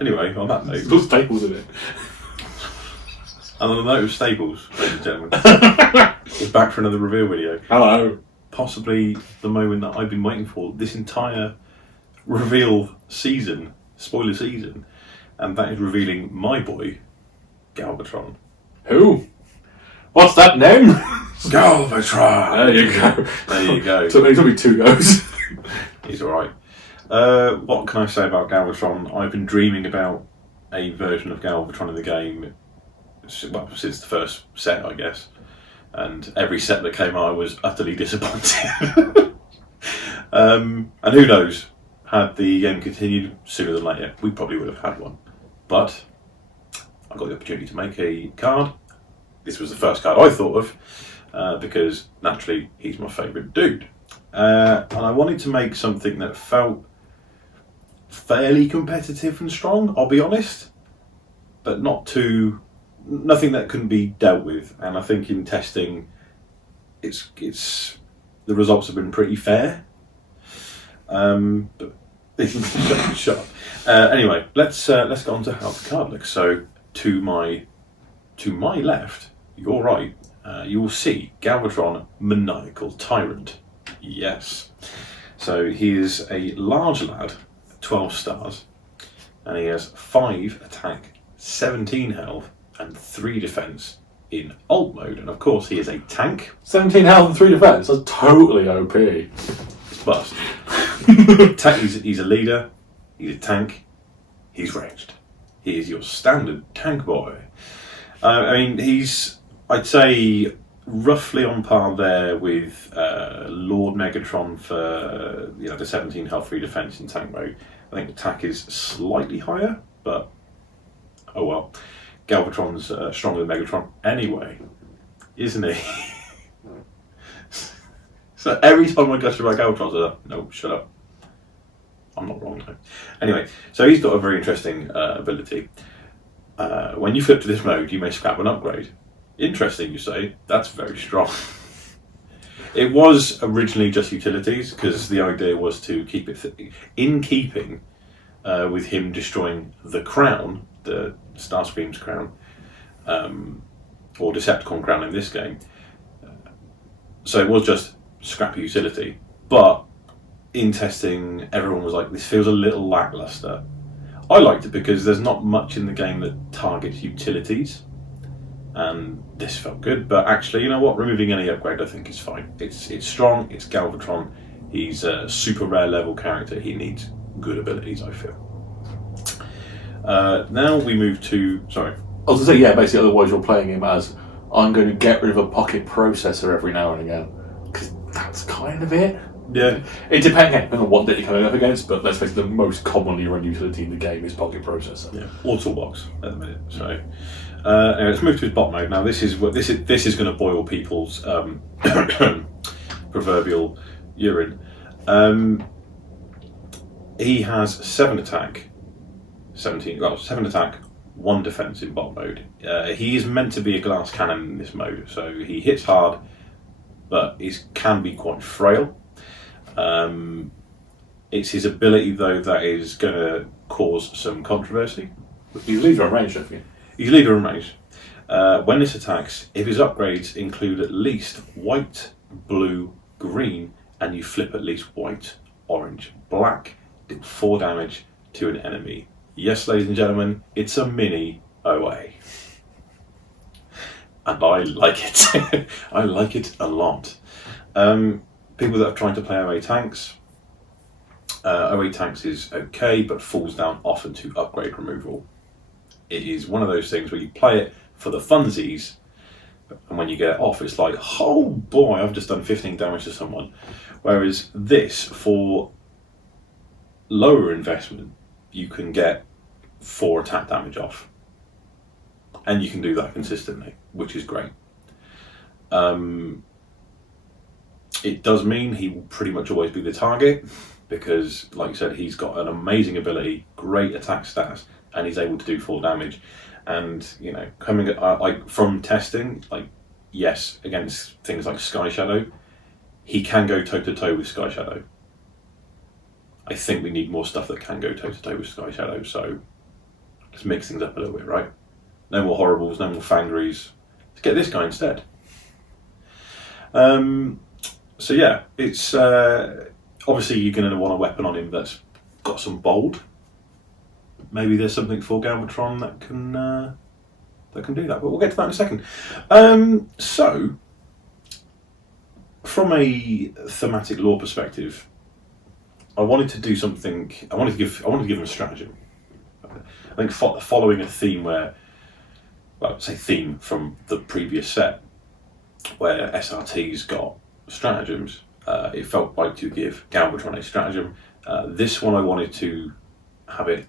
Anyway, on that note, Put staples in it. and on the note of staples, ladies and gentlemen, we're back for another reveal video. Hello. Possibly the moment that I've been waiting for this entire reveal season, spoiler season, and that is revealing my boy, Galvatron. Who? What's that name? Galvatron! There you go. There you go. Took me 2 goes. He's alright. What can I say about Galvatron? I've been dreaming about a version of Galvatron in the game since the first set, I guess. And every set that came out, I was utterly disappointed. And who knows, had the game continued sooner than later, we probably would have had one. But I got the opportunity to make a card. This was the first card I thought of, because naturally he's my favourite dude. And I wanted to make something that felt fairly competitive and strong, I'll be honest, but nothing that couldn't be dealt with. And I think in testing, it's the results have been pretty fair. But shut up. Anyway, let's go on to how the card looks. So to my left, your right, you will see Galvatron, Maniacal Tyrant. Yes. So he is a large lad, 12 stars, and he has 5 attack, 17 health, and 3 defense in alt mode. And of course, he is a tank. 17 health and 3 defense. That's totally OP. It's bust. He's a leader. He's a tank. He's ranged. He is your standard tank boy. I mean, I'd say, roughly on par there with Lord Megatron for the 17 health, 3 defense in tank mode. I think attack is slightly higher, but oh well. Galvatron's stronger than Megatron anyway, isn't he? So every time I gush about Galvatron, I say, no, shut up. I'm not wrong though. Anyway, so he's got a very interesting ability. When you flip to this mode, you may scrap an upgrade. Interesting, you say? That's very strong. It was originally just utilities, because the idea was to keep it in keeping with him destroying the crown, the Starscream's crown, or Decepticon crown in this game. So it was just scrappy utility. But in testing, everyone was like, this feels a little lackluster. I liked it because there's not much in the game that targets utilities. And this felt good, but actually, you know what? Removing any upgrade, I think is fine. It's strong. It's Galvatron. He's a super rare level character. He needs good abilities, I feel. Now we move to. Sorry. I was going to say, yeah, basically, otherwise you're playing him as, I'm going to get rid of a pocket processor every now and again. Because that's kind of it. Yeah. It depends on what that you're coming up against, but let's face it, the most commonly run utility in the game is pocket processor. Yeah. Or toolbox at the minute. So. Anyway, let's move to his bot mode. Now, this is going to boil people's proverbial urine. He has 7 attack, 7 attack, 1 defense in bot mode. He is meant to be a glass cannon in this mode, so he hits hard, but can be quite frail. It's his ability though that is going to cause some controversy. He's leader on range, don't you? He's leader in range. When this attacks, if his upgrades include at least white, blue, green, and you flip at least white, orange, black, deal 4 damage to an enemy. Yes, ladies and gentlemen, it's a mini OA. And I like it. I like it a lot. People that are trying to play OA tanks, OA tanks is okay, but falls down often to upgrade removal. It is one of those things where you play it for the funsies, and when you get it off, it's like, oh boy, I've just done 15 damage to someone. Whereas this, for lower investment, you can get 4 attack damage off. And you can do that consistently, which is great. It does mean he will pretty much always be the target, because, like I said, he's got an amazing ability, great attack stats, and he's able to do 4 damage. And, coming from testing, yes, against things like Sky Shadow, he can go toe-to-toe with Sky Shadow. I think we need more stuff that can go toe to toe with Sky Shadow. So let's mix things up a little bit, right? No more Horribles, no more Fangries. Let's get this guy instead. So yeah, it's obviously you're going to want a weapon on him that's got some bold. Maybe there's something for Galvatron that can do that, but we'll get to that in a second. So, from a thematic lore perspective, I wanted to do something. I wanted to give him a stratagem. I think following a theme where, well, say theme from the previous set, where SRT's got stratagems, it felt right to give Galvatron a stratagem. This one I wanted to have it,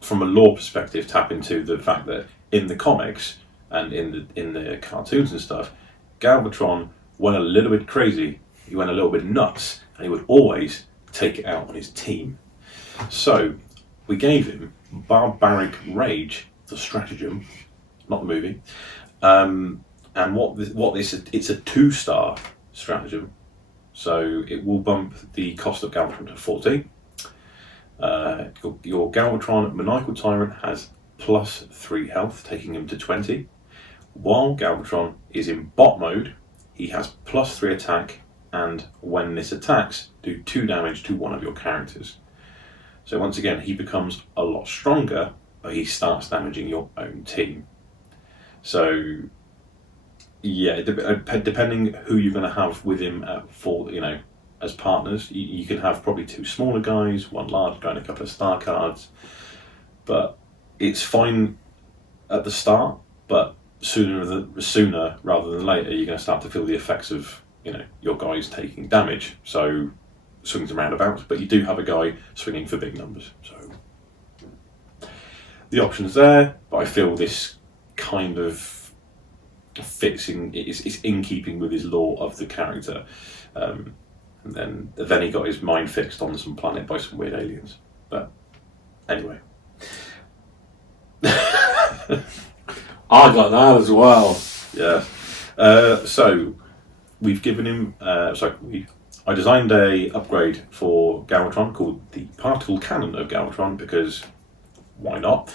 from a lore perspective, tap into the fact that in the comics and in the cartoons and stuff, Galvatron went a little bit crazy. He went a little bit nuts, and he would always take it out on his team. So we gave him Barbaric Rage, the stratagem, not the movie. And it's a 2-star stratagem, so it will bump the cost of Galvatron to 14. Your Galvatron Maniacal Tyrant has +3 health, taking him to 20. While Galvatron is in bot mode, he has +3 attack, and when this attacks, do 2 damage to one of your characters. So once again, he becomes a lot stronger, but he starts damaging your own team. So yeah, depending who you're going to have with him as partners, you can have probably 2 smaller guys, 1 large guy, and a couple of star cards. But it's fine at the start, but sooner rather than later, you're going to start to feel the effects of your guys taking damage. So swings and roundabouts, but you do have a guy swinging for big numbers. So the option's there, but I feel this kind of fits in. It's in keeping with his lore of the character. And then he got his mind fixed on some planet by some weird aliens. But anyway. I got that as well. Yeah. So we've given him. I designed a upgrade for Galvatron called the Particle Cannon of Galvatron, because why not?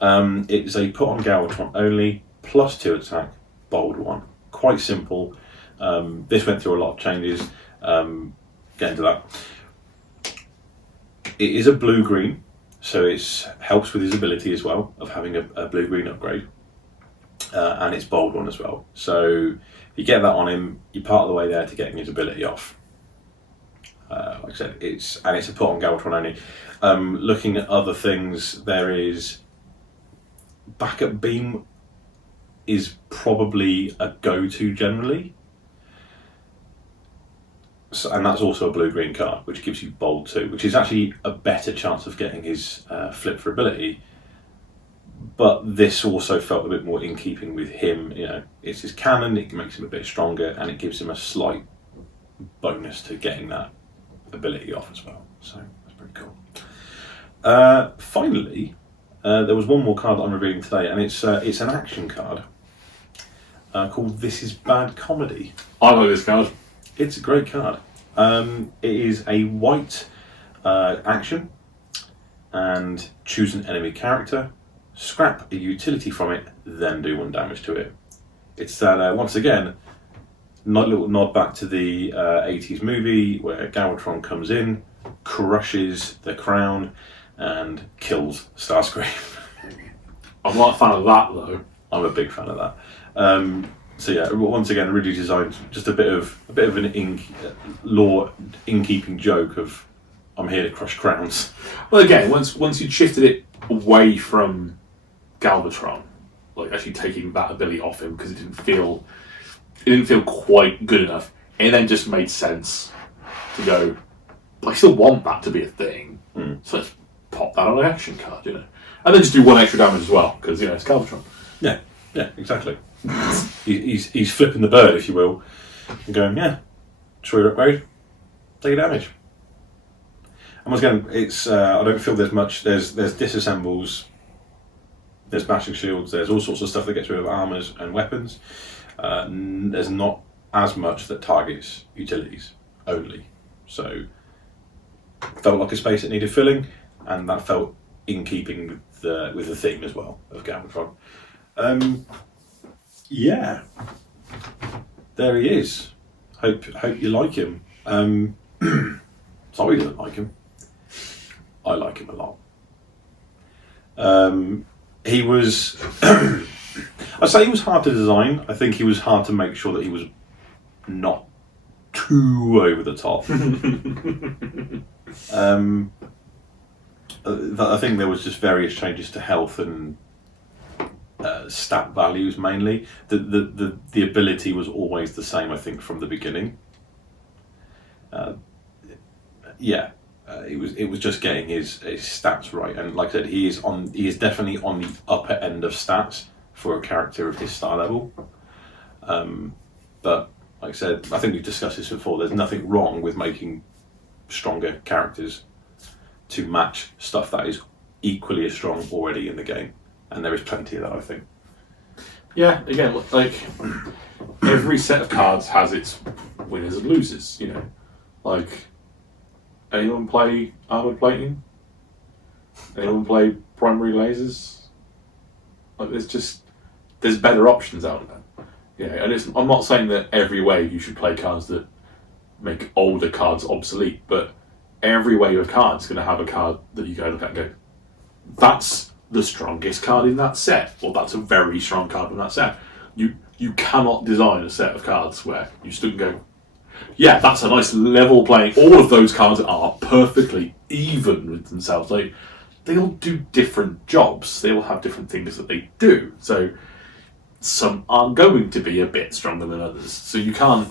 It's a put on Galvatron only, +2 attack, bold 1. Quite simple. This went through a lot of changes. Get into that. It is a blue-green, so it helps with his ability as well of having a blue-green upgrade. And it's bold 1 as well. So if you get that on him, you're part of the way there to getting his ability off. Like I said, it's a put on Galvatron only. Looking at other things, there is backup beam is probably a go-to generally. So, and that's also a blue-green card, which gives you bold 2, which is actually a better chance of getting his flip for ability. But this also felt a bit more in keeping with him. It's his cannon, it makes him a bit stronger, and it gives him a slight bonus to getting that ability off as well. So that's pretty cool. Finally, there was one more card that I'm revealing today, and it's an action card called This Is Bad Comedy. I like this card. It's a great card. It is a white action, and choose an enemy character, scrap a utility from it, then do 1 damage to it. It's that, once again, little nod back to the 80s movie where Galvatron comes in, crushes the crown, and kills Starscream. I'm not a fan of that though. I'm a big fan of that. So yeah, once again, originally designed just a bit of an lore in-keeping joke of I'm here to crush crowns. Well, again, once you'd shifted it away from Galvatron, like actually taking that ability off him because it didn't feel quite good enough, it then just made sense to go, I still want that to be a thing, so let's pop that on an action card, and then just do 1 extra damage as well because it's Galvatron. Yeah, exactly. He's flipping the bird, if you will, and going, yeah, sure your upgrade, take a damage. And once again, it's I don't feel there's much. There's disassembles, there's bashing shields, there's all sorts of stuff that gets rid of armors and weapons. There's not as much that targets utilities only. So felt like a space that needed filling, and that felt in keeping with the theme as well of Galvatron. Yeah, there he is. Hope you like him. Sorry, you don't like him. I like him a lot. He was. I'd say he was hard to design. I think he was hard to make sure that he was not too over the top. I think there was just various changes to health and stat values mainly. The ability was always the same, I think, from the beginning. It was just getting his stats right, and like I said, he is definitely on the upper end of stats for a character of his star level. But like I said, I think we've discussed this before. There's nothing wrong with making stronger characters to match stuff that is equally as strong already in the game, and there is plenty of that, I think. Yeah, again, like every set of cards has its winners and losers. You know, like anyone play armored plating? Anyone play primary lasers? Like, there's better options out there. You know, and I'm not saying that every way you should play cards that make older cards obsolete, but every wave of cards is going to have a card that you go look at and go, that's the strongest card in that set, or that's a very strong card in that set. You cannot design a set of cards where you still can go, yeah, that's a nice level playing. All of those cards are perfectly even with themselves. They'll do different jobs. They will have different things that they do. So some are going to be a bit stronger than others. So you can't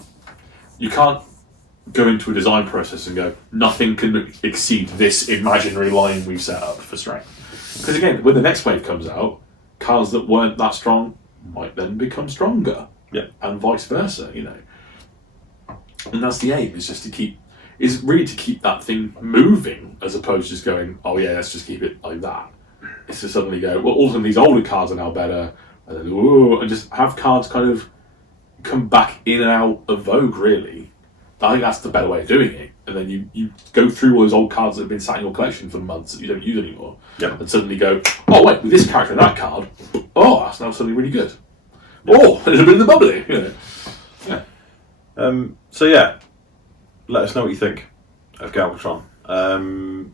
go into a design process and go, nothing can exceed this imaginary line we've set up for strength. Because again, when the next wave comes out, cards that weren't that strong might then become stronger. Yeah. And vice versa, you know. And that's the aim, is really to keep that thing moving, as opposed to just going, oh yeah, let's just keep it like that. It's to suddenly go, well, all of these older cards are now better, and then, and just have cards kind of come back in and out of vogue, really. I think that's the better way of doing it. And then you go through all those old cards that have been sat in your collection for months that you don't use anymore. Yep. And suddenly go, oh wait, with this character and that card, oh, that's now suddenly really good. Yep. Oh, there's a bit of the bubbly. You know. Yeah. So yeah, let us know what you think of Galvatron.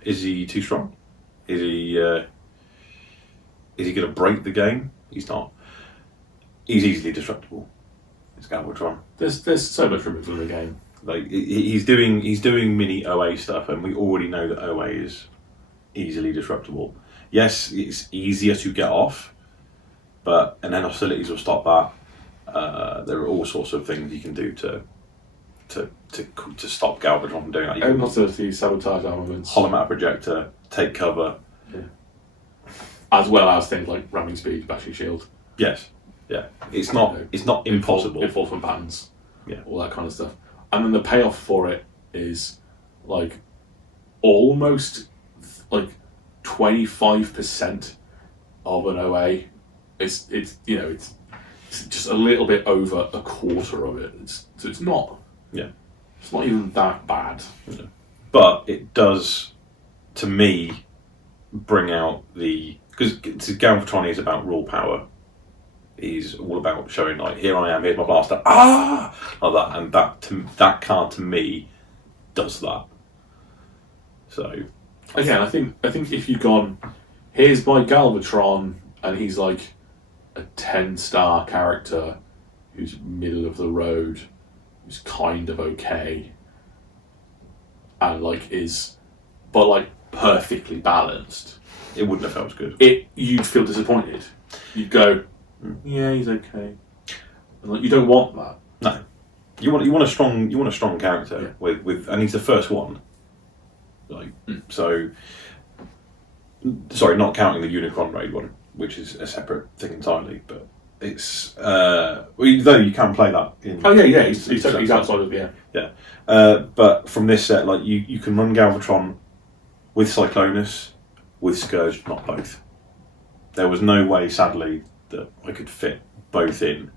Is he too strong? Is he going to break the game? He's not. He's easily destructible. It's Galvatron. There's so much room for the game. Like he's doing mini OA stuff, and we already know that OA is easily disruptible. Yes, it's easier to get off, and then hostilities will stop that. There are all sorts of things you can do to stop Galvatron from doing that. Own hostility, sabotage armaments, holomat projector, take cover, as well as things like ramming speed, battery shield. Yes, yeah. It's not impossible. Enforcement patterns, yeah, all that kind of stuff. And then the payoff for it is like almost like 25% of an OA. It's just a little bit over a quarter of it. It's not. Yeah. It's not even that bad. Yeah. But it does, to me, bring out because Galvatron is about raw power. He's all about showing, like, here I am, here's my blaster, like that, and that card to me does that. So again, I think if you'd gone, here's my Galvatron, and he's like a 10-star character who's middle of the road, who's kind of okay, and but perfectly balanced, it wouldn't have felt as good. You'd feel disappointed. You'd go, yeah, he's okay. And you don't want that. No, you want a strong character with, and he's the first one. So, sorry, not counting the Unicron raid one, which is a separate thing entirely. But it's though you can play that in. Oh yeah, he's outside of yeah. But from this set, you can run Galvatron with Cyclonus, with Scourge, not both. There was no way, sadly, that I could fit both in.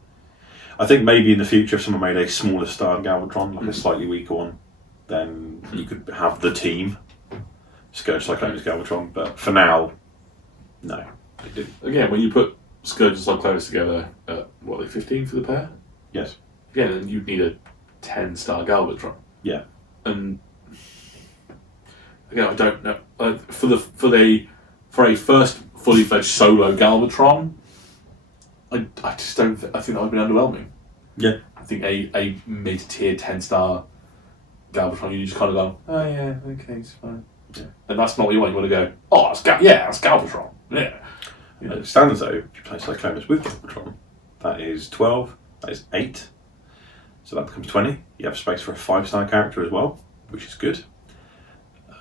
I think maybe in the future, if someone made a smaller star Galvatron, like a slightly weaker one, then you could have the team. Scourge Cyclonus Galvatron, but for now, no. It didn't. Again, when you put Scourge and Cyclonus together at, what are they, 15 for the pair? Yes. Again, then you'd need a 10-star Galvatron. Yeah. And again, I don't know. For a first fully fledged solo Galvatron, I just don't. I think that would have been underwhelming. Yeah. I think a mid-tier 10-star Galvatron, you just kind of go, oh yeah, okay, it's fine. Yeah. And that's not what you want. You want to go, oh, that's Galvatron. Yeah. You know. Standards though, if you play Cyclonus with Galvatron, that is 12. That is 8. So that becomes 20. You have space for a 5-star character as well, which is good.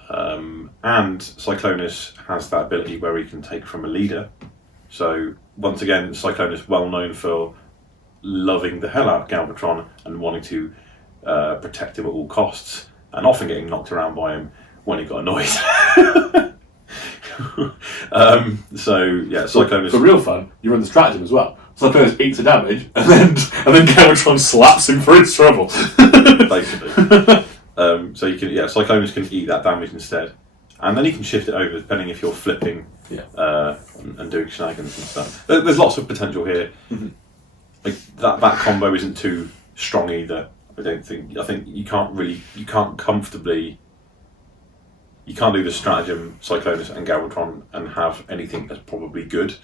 And Cyclonus has that ability where he can take from a leader. So once again, Cyclonus well known for loving the hell out of Galvatron and wanting to protect him at all costs, and often getting knocked around by him when he got annoyed. So yeah, Cyclonus. For real fun, you run the stratagem as well. Cyclonus eats the damage, and then Galvatron slaps him for his trouble. Basically. So you can, Cyclonus can eat that damage instead, and then you can shift it over depending if you're flipping, and doing shenanigans and stuff. There's lots of potential here. Mm-hmm. Like that combo isn't too strong either. I don't think. I think you can't comfortably. You can't do the stratagem, Cyclonus, and Galvatron and have anything that's probably good.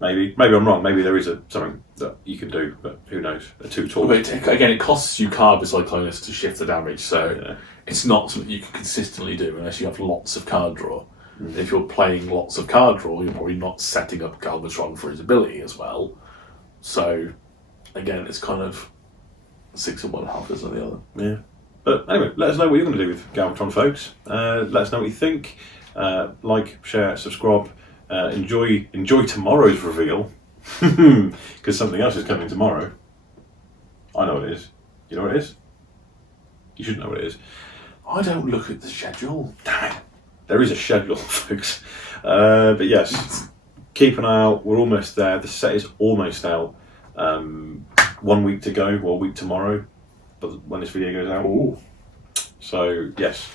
Maybe I'm wrong. Maybe there is something that you can do, but who knows? A 2-tool. But again, it costs you card with Cyclonus to shift the damage, so it's not something you can consistently do unless you have lots of card draw. Mm. If you're playing lots of card draw, you're probably not setting up Galvatron for his ability as well. So, again, it's kind of 6 of one, half dozen of the other. Yeah. But anyway, let us know what you're going to do with Galvatron, folks. Let us know what you think. Like, share, subscribe. Enjoy tomorrow's reveal, because something else is coming tomorrow. I know what it is. You know what it is? You should know what it is. I don't look at the schedule. Damn it. There is a schedule, folks. But yes, keep an eye out. We're almost there. The set is almost out. 1 week to go, well, a week tomorrow, but when this video goes out. Ooh. So yes,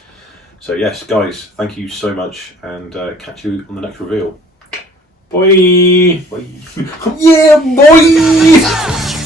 guys, thank you so much, and catch you on the next reveal. Bye. Bye. Yeah, boy.